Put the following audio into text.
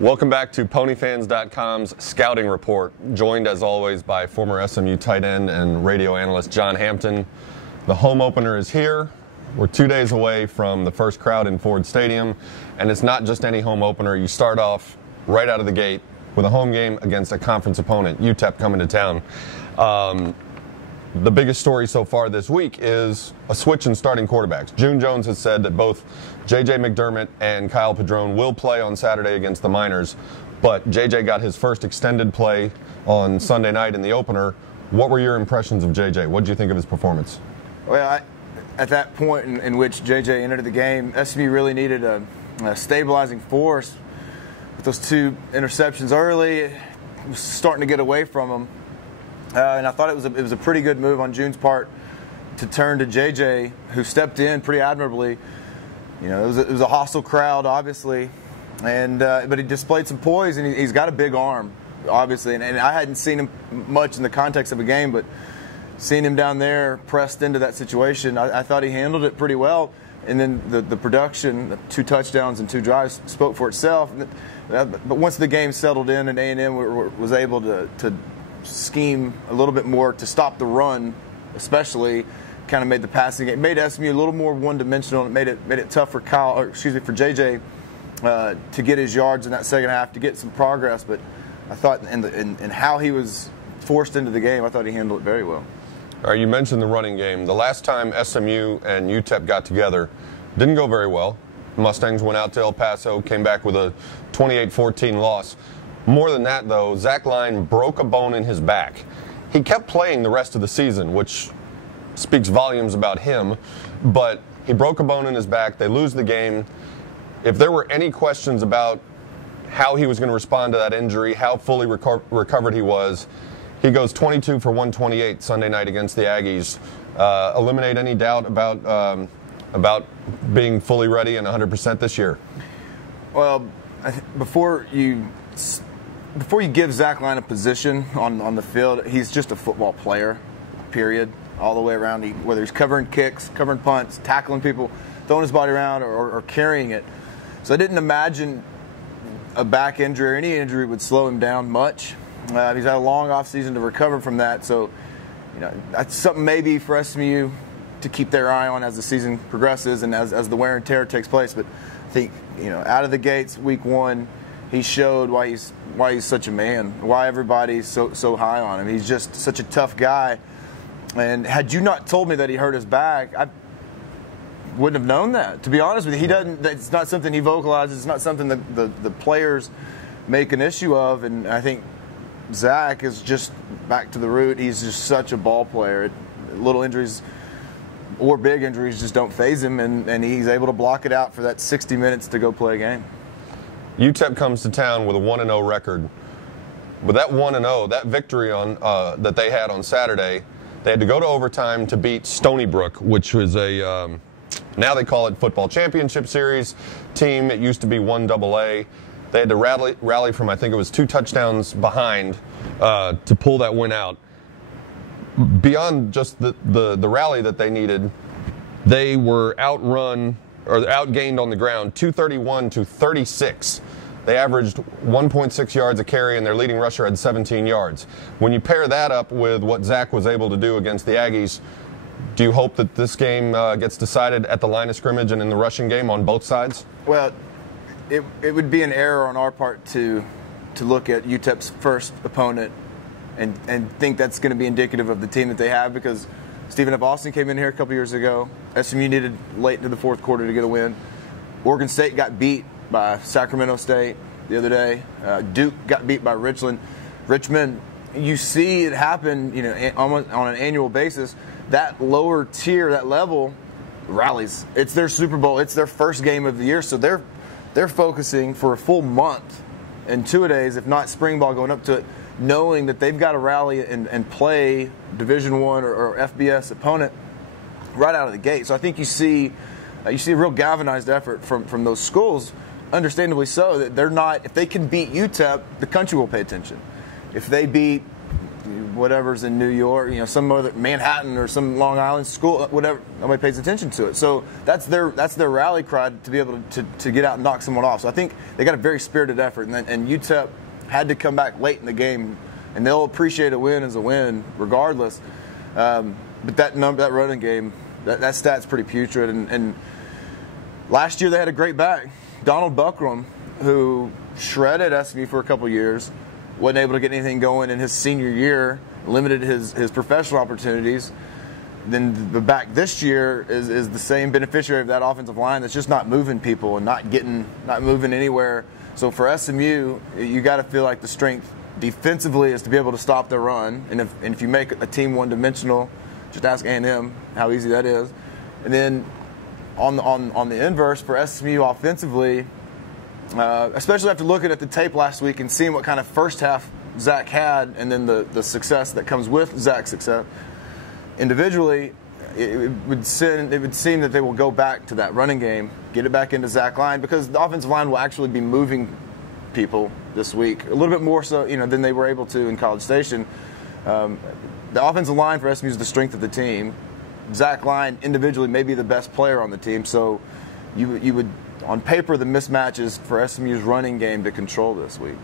Welcome back to PonyFans.com's Scouting Report, joined as always by former SMU tight end and radio analyst John Hampton. The home opener is here. We're 2 days away from the first crowd in Ford Stadium, and it's not just any home opener. You start off right out of the gate with a home game against a conference opponent, UTEP, coming to town. The biggest story so far this week is a switch in starting quarterbacks. June Jones has said that both J.J. McDermott and Kyle Padron will play on Saturday against the Miners, but J.J. got his first extended play on Sunday night in the opener. What were your impressions of J.J.? What did you think of his performance? Well, at that point in which J.J. entered the game, SMU really needed a stabilizing force. With those two interceptions early, it was starting to get away from him. And I thought it was a pretty good move on June's part to turn to J.J., who stepped in pretty admirably. You know, it was a hostile crowd, obviously, and but he displayed some poise, and he's got a big arm, obviously. And I hadn't seen him much in the context of a game, but seeing him down there pressed into that situation, I thought he handled it pretty well. And then the production, the 2 touchdowns and 2 drives, spoke for itself. But once the game settled in and A&M was able to scheme a little bit more to stop the run, especially, kind of made the passing game, made SMU a little more one-dimensional, and it made it tough for for JJ to get his yards in that second half, to get some progress. But I thought in how he was forced into the game, I thought he handled it very well. All right, you mentioned the running game. The last time SMU and UTEP got together, didn't go very well. Mustangs went out to El Paso, came back with a 28-14 loss. More than that, though, Zach Line broke a bone in his back. He kept playing the rest of the season, which speaks volumes about him, but he broke a bone in his back. They lose the game. If there were any questions about how he was going to respond to that injury, how fully recovered he was, he goes 22 for 128 Sunday night against the Aggies. Eliminate any doubt about being fully ready and 100% this year? Well, before you give Zach Line a position on the field, he's just a football player, period, all the way around. Whether he's covering kicks, covering punts, tackling people, throwing his body around, or carrying it. So I didn't imagine a back injury or any injury would slow him down much. He's had a long offseason to recover from that. So, you know, that's something maybe for SMU to keep their eye on as the season progresses and as the wear and tear takes place. But I think, you know, out of the gates, week 1, he showed why he's such a man, why everybody's so high on him. He's just such a tough guy. And had you not told me that he hurt his back, I wouldn't have known that. To be honest with you, it's not something he vocalizes. It's not something that the players make an issue of. And I think Zach is just back to the root. He's just such a ball player. Little injuries or big injuries just don't faze him, and he's able to block it out for that 60 minutes to go play a game. UTEP comes to town with a 1-0 record. With that 1-0, that victory that they had on Saturday, they had to go to overtime to beat Stony Brook, which was now they call it Football Championship Series team. It used to be 1AA. They had to rally from, I think it was 2 touchdowns behind to pull that win out. Beyond just the rally that they needed, they were outgained on the ground, 231 to 36. They averaged 1.6 yards a carry, and their leading rusher had 17 yards. When you pair that up with what Zach was able to do against the Aggies, do you hope that this game gets decided at the line of scrimmage and in the rushing game on both sides? Well, it would be an error on our part to look at UTEP's first opponent and think that's going to be indicative of the team that they have, because Stephen F. Austin came in here a couple years ago. SMU needed late into the fourth quarter to get a win. Oregon State got beat by Sacramento State the other day. Duke got beat by Richmond. You see it happen, you know, almost on an annual basis. That lower tier, that level, rallies. It's their Super Bowl. It's their first game of the year, so they're focusing for a full month and 2-a-days, if not spring ball going up to it, knowing that they've got to rally and play Division I or FBS opponent right out of the gate. So I think you see a real galvanized effort from those schools, understandably so, that they're not, if they can beat UTEP, the country will pay attention. If they beat whatever's in New York, some other Manhattan or some Long Island school, whatever. Nobody pays attention to it. So that's their rally cry to be able to get out and knock someone off. So I think they got a very spirited effort, and UTEP had to come back late in the game, and they'll appreciate a win as a win regardless. But that running game, that stat's pretty putrid. And last year they had a great back. Donald Buckram, who shredded SMU for a couple of years, wasn't able to get anything going in his senior year, limited his professional opportunities. Then the back this year is the same beneficiary of that offensive line that's just not moving people and not moving anywhere. So for SMU, you got to feel like the strength defensively is to be able to stop the run. And if you make a team one-dimensional, just ask A&M how easy that is. And then on the inverse for SMU offensively, especially after looking at the tape last week and seeing what kind of first half Zach had, and then the success that comes with Zach's success individually, it would seem that they will go back to that running game, get it back into Zach line, because the offensive line will actually be moving people this week a little bit more so than they were able to in College Station. The offensive line for SMU is the strength of the team. Zach Line individually may be the best player on the team, so you would, on paper, the mismatch is for SMU's running game to control this week.